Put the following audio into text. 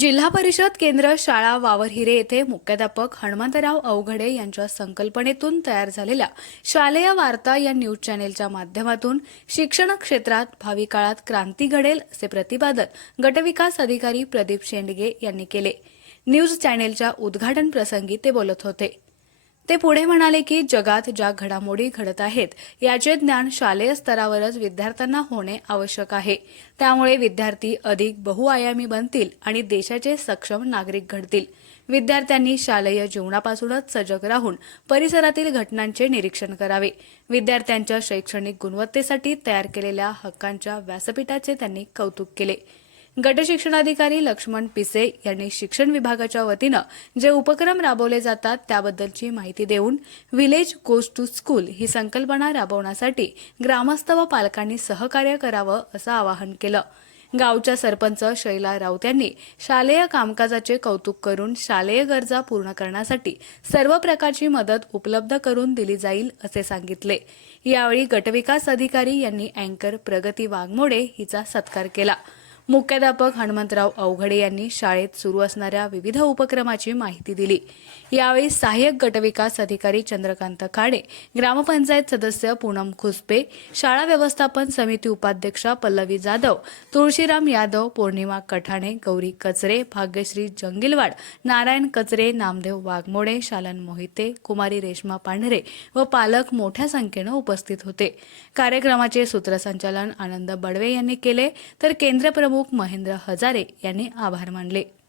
जिल्हा परिषद केंद्र शाळा वावरहिरे येथे मुख्याध्यापक हनुमंतराव अवघडे यांच्या संकल्पनेतून तयार झालेल्या शालेय वार्ता या न्यूज चॅनेलच्या माध्यमातून शिक्षण क्षेत्रात भावी काळात क्रांती घडेल असे प्रतिपादन गटविकास अधिकारी प्रदीप शेंडगे यांनी केले. न्यूज चॅनेलच्या उद्घाटन प्रसंगी ते बोलत होते. ते पुढे म्हणाले की जगात ज्या घडामोडी घडत आहेत याचे ज्ञान शालेय स्तरावरच विद्यार्थ्यांना होणे आवश्यक आहे. त्यामुळे विद्यार्थी अधिक बहुआयामी बनतील आणि देशाचे सक्षम नागरिक घडतील. विद्यार्थ्यांनी शालेय जीवनापासूनच सजग राहून परिसरातील घटनांचे निरीक्षण करावे. विद्यार्थ्यांच्या शैक्षणिक गुणवत्तेसाठी तयार केलेल्या हक्कांच्या व्यासपीठाचे त्यांनी कौतुक केले. गटशिक्षणाधिकारी लक्ष्मण पिसे यांनी शिक्षण विभागाच्या वतीनं जे उपक्रम राबवले जातात त्याबद्दलची माहिती देऊन विलेज गोज टू स्कूल ही संकल्पना राबवण्यासाठी ग्रामस्थ व पालकांनी सहकार्य करावं असं आवाहन केलं. गावच्या सरपंच शैला राऊत यांनी शालेय कामकाजाचे कौतुक करून शालेय गरजा पूर्ण करण्यासाठी सर्व प्रकारची मदत उपलब्ध करून दिली जाईल असे सांगितले. यावेळी गटविकास अधिकारी यांनी अँकर प्रगती वाघमोडे हिचा सत्कार केला. मुख्याध्यापक हनुमंतराव अवघडे यांनी शाळेत सुरू असणाऱ्या विविध उपक्रमाची माहिती दिली. यावेळी सहाय्यक गटविकास अधिकारी चंद्रकांत खाडे ग्रामपंचायत सदस्य पूनम खुसपे शाळा व्यवस्थापन समिती उपाध्यक्षा पल्लवी जाधव तुळशीराम यादव पौर्णिमा कठाणे गौरी कचरे भाग्यश्री जंगिलवाड नारायण कचरे नामदेव वाघमोडे शालन मोहिते कुमारी रेश्मा पांढरे व पालक मोठ्या संख्येनं उपस्थित होते. कार्यक्रमाचे सूत्रसंचालन आनंद बडवे यांनी केले. तर प्रमुख महेंद्र हजारे यांनी आभार मानले.